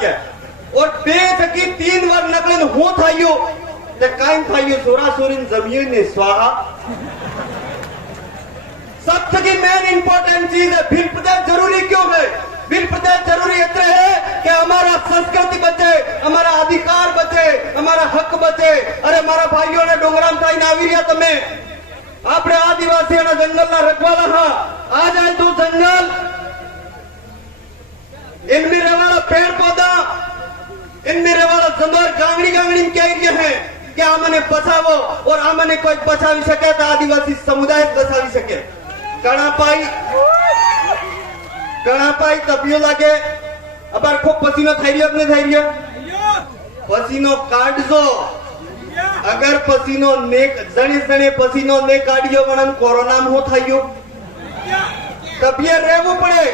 આવ્યા और બે થકી 3 વાર નકળીને હું થાયો તે કાઈ થાયો સુરાસુરીન જમીને સ્વાહા सब थकी मेन इंपॉर्टेंट चीज है बिल प्रदेश जरूरी क्यों है बिल प्रदेश जरूरी इसलिए है कि हमारा संस्कृति बचे हमारा अधिकार बचे हमारा हक बचे अरे मारा भाइयों ने डोंगराम थाई ना आवी રહ્યા તમે આપણે આદિવાસીઓના જંગલના રખવાલા હા आ जाए तो जंगल इनमें रहने वाला पेड़ पौधा इनमें रहने वाला जानवर गांगड़ी गांगड़ी में क्या एरिया है कि आमने बचावो और आमने कोई बचावी सके तो आदिवासी समुदाय बचावी सके कणापाई तपियो लागे अबार खूब पसीनो થઈ રહ્યો કે નહીં થઈ રહ્યો પસીનો કાઢજો अगर पसीनो ने जने पसीनो ने काढियो वणन कोरोना में हो थायो तबिये रहवो पड़े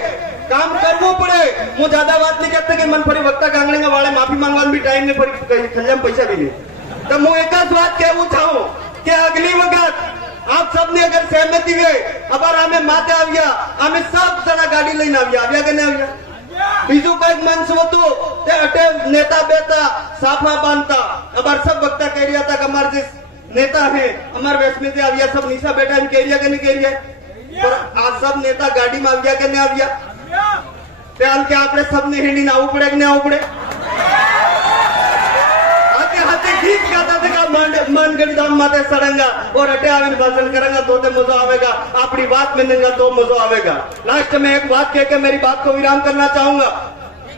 काम करवो पड़े હું ज्यादा बात नहीं करता कि मन फरी वक्ता गांगड़ेगा वाले माफी मांगवान भी टाइम में फरी खल्लाम पैसा भी नहीं तो मैं एक જ વાત કહેવું ચાહું કે अगली वक्त आप सबने अगर सहमति हुए अबार हमें माते આવ્યા हमें सब जना गाड़ी લઈને આવ્યા કે નહીં આવ્યા બીજું કઈક મંચ હતું તે અટે નેતા બેતા સાફા બાંધતા અબાર सब वक्ता कह रहा था कि हमारे जिस नेता है हमारे वेस्ट में से આવ્યા सब निशा बेटा ने कह रहा कि नहीं कह रहा पर आज सब नेता गाड़ी में આવ્યા કે નહીં આવ્યા त्याल के आपने सबने हिंडी ना उपड़े कि नहीं उपड़े हाथे गीत गाता था मन गड़ी दाम माते सड़ेगा और अटे आवे भाषण करेंगे तो मजा आवेगा अपनी बात मिलेगा तो मजा आवेगा लास्ट में एक बात कह के मेरी बात को विराम करना चाहूंगा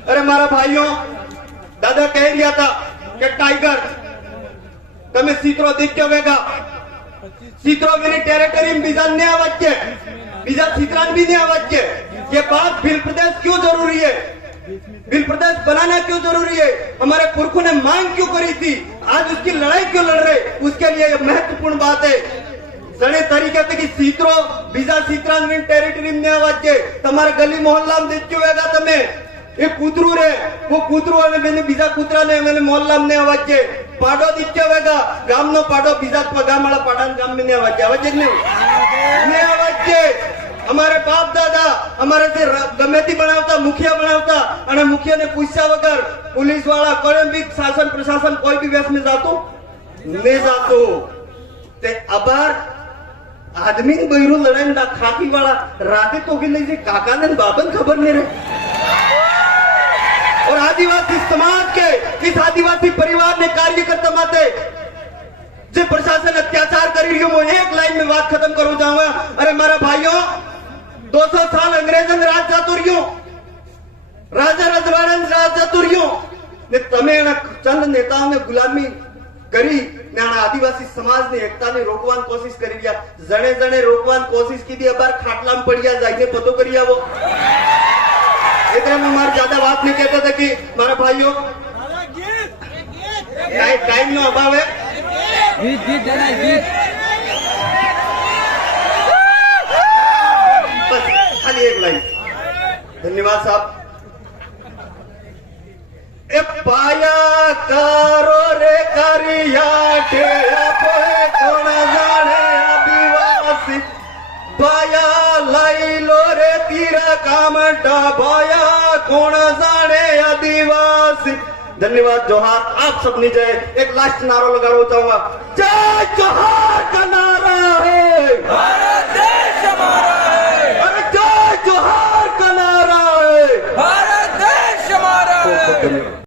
अरे मारा भाइयों दादा कह रहा था कि टाइगर तमें सीतरो दिख होगा सीतरो मेरी टेरिटरी में बीजा नहीं आवाज बीजा सीतरान भी नहीं आवाज ये बात बिल प्रदेश क्यों जरूरी है बिल प्रदेश बनाना क्यों जरूरी है हमारे पुरखों ने मांग क्यों करी थी आज उसकी लड़ाई क्यों लड़ रहे उसके लिए महत्वपूर्ण बात है जने तरीके से कि सीतरो बीजा सीतरान में टेरिटरी में आवाज तुम्हारे गली मोहल्ला में देख होगा तमें एक कूतरू रे वो कूतरू અને મેને બીજા કૂતરાને મને મોહલ્લામાં ને અવાજ છે પાડો દીચ્યો હોगा ગામનો પાડો બીજા ગામવાળા પાડાના ગામ में ને અવાજ છે ને અવાજ છે हमारे बाप दादा हमारे से गमेती बनावता मुखिया बनावता અને મુખિયા ને પૂછ્યા વગર पुलिस वाला कोई भी शासन प्रशासन कोई भी व्यस्त में जातो नहीं जातो ते अबार आदमी ने बहिरो लड़ाई ना खाकी वाला राते तो के लिए काका ने बाबन खबर नहीं रहे और आदिवासी समाज के इस आदिवासी परिवार ने कार्यकर्ता माते जो प्रशासन अत्याचार करी रही हो एक लाइन में बात खत्म करो जाऊंगा अरे मारा भाइयों 200 साल अंग्रेजन राज जातो रह्यो राजा रजवाड़न राज जातो रह्यो ने तमे चंद नेताओं ने गुलामी करी ने आदिवासी समाज ने एकता ने रोकवान कोशिश करी रिया जने जने रोकवान कोशिश की थी अबार खाटलाम पड़िया जाइए पतो करिया वो इतने में हमारे ज्यादा बात नहीं कहते थे कि मारा भाइयों टाइम नो अभाव है खाली एक लाइन धन्यवाद साहब ए पाया करो रे करिया टेढ़ा पोए कौन जाने आदिवासी पाया लाई लो रे तीरा कामटा पाया कौन जाने आदिवासी धन्यवाद जोहार आप सबनी जय एक लास्ट नारा लगाना चाहूंगा जय जोहार का नारा है भारत देश हमारा है अरे जय जोहार का नारा है भारत देश हमारा है।